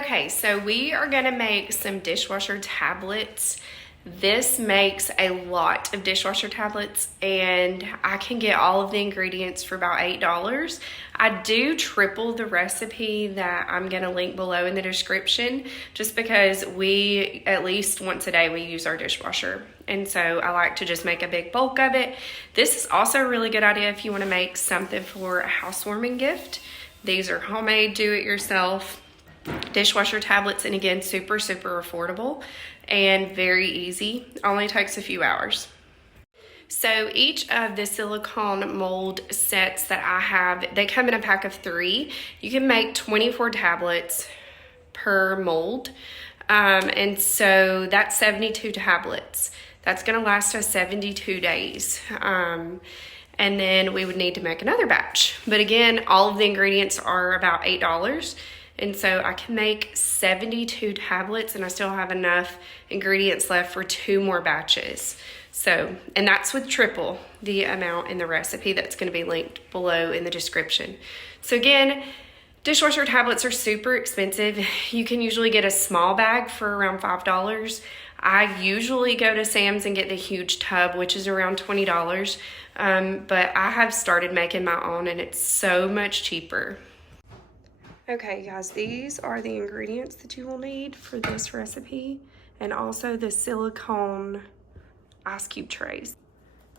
Okay, so we are gonna make some dishwasher tablets. This makes a lot of dishwasher tablets and I can get all of the ingredients for about $8. I do triple the recipe that I'm gonna link below in the description just because we, at least once a day, we use our dishwasher. And so I like to just make a big bulk of it. This is also a really good idea if you wanna make something for a housewarming gift. These are homemade, do-it-yourself dishwasher tablets, and again, super affordable and very easy. Only takes a few hours. So each of the silicone mold sets that I have, they come in a pack of 3. You can make 24 tablets per mold, and so that's 72 tablets. That's gonna last us 72 days. And then we would need to make another batch. But again, all of the ingredients are about $8. And so I can make 72 tablets and I still have enough ingredients left for 2 more batches. So, and that's with triple the amount in the recipe that's gonna be linked below in the description. So again, dishwasher tablets are super expensive. You can usually get a small bag for around $5. I usually go to Sam's and get the huge tub, which is around $20. But I have started making my own and it's so much cheaper. Okay guys, these are the ingredients that you will need for this recipe and also the silicone ice cube trays.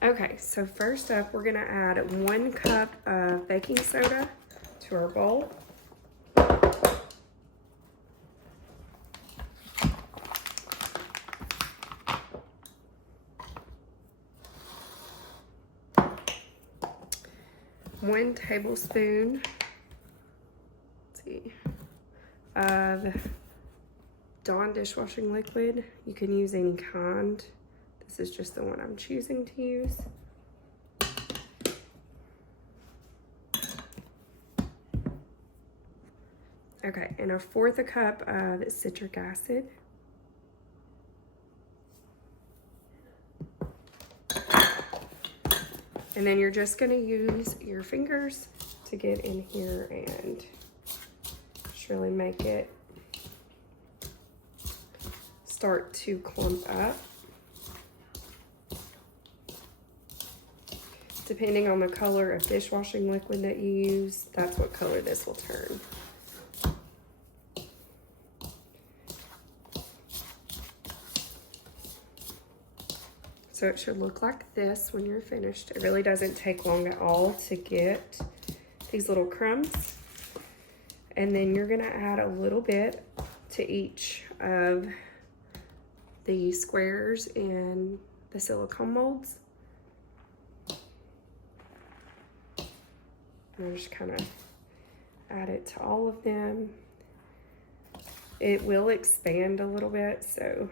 Okay, so first up we're gonna add 1 cup of baking soda to our bowl. One tablespoon of Dawn dishwashing liquid. You can use any kind. This is just the one I'm choosing to use. Okay, and 1/4 cup of citric acid. And then you're just gonna use your fingers to get in here and really make it start to clump up. Depending on the color of dishwashing liquid that you use, that's what color this will turn. So it should look like this when you're finished. It really doesn't take long at all to get these little crumbs. And then you're gonna add a little bit to each of the squares in the silicone molds. And just kind of add it to all of them. It will expand a little bit, so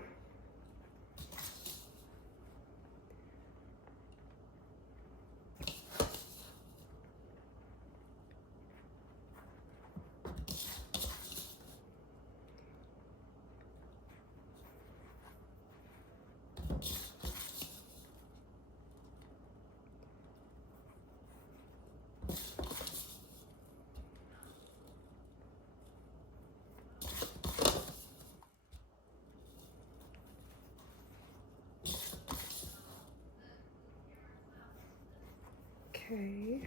okay.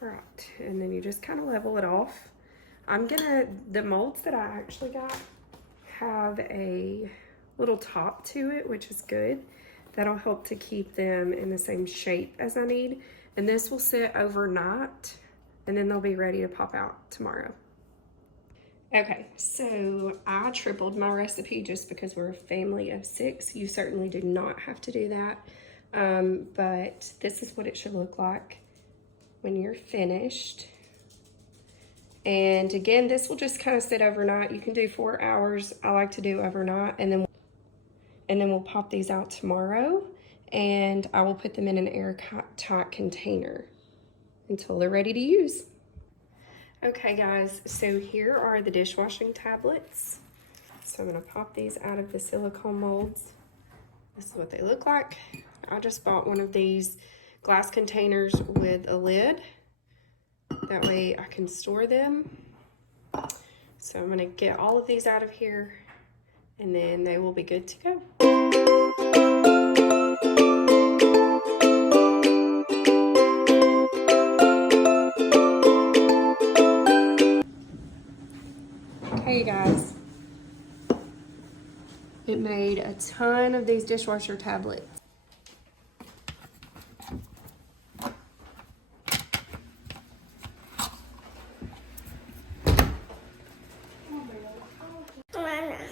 All right, and then you just kind of level it off. The molds that I actually got have a little top to it, which is good. That'll help to keep them in the same shape as I need. And this will sit overnight and then they'll be ready to pop out tomorrow. Okay, so I tripled my recipe just because we're a family of 6. You certainly do not have to do that. But this is what it should look like when you're finished. And again, this will just kind of sit overnight. You can do 4 hours. I like to do overnight, and then we'll pop these out tomorrow and I will put them in an airtight container until they're ready to use. Okay guys, so here are the dishwashing tablets. So I'm gonna pop these out of the silicone molds. This is what they look like. I just bought one of these glass containers with a lid. That way I can store them. So I'm gonna get all of these out of here and then they will be good to go. Okay, you guys. It made a ton of these dishwasher tablets.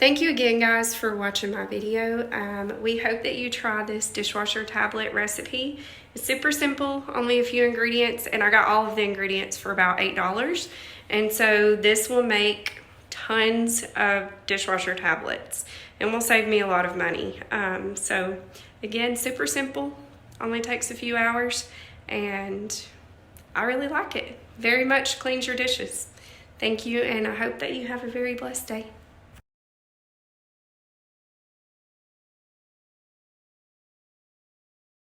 Thank you again, guys, for watching my video. We hope that you try this dishwasher tablet recipe. It's super simple, only a few ingredients, and I got all of the ingredients for about $8. And so this will make tons of dishwasher tablets and will save me a lot of money. So again, super simple, only takes a few hours, and I really like it. Very much cleans your dishes. Thank you, and I hope that you have a very blessed day.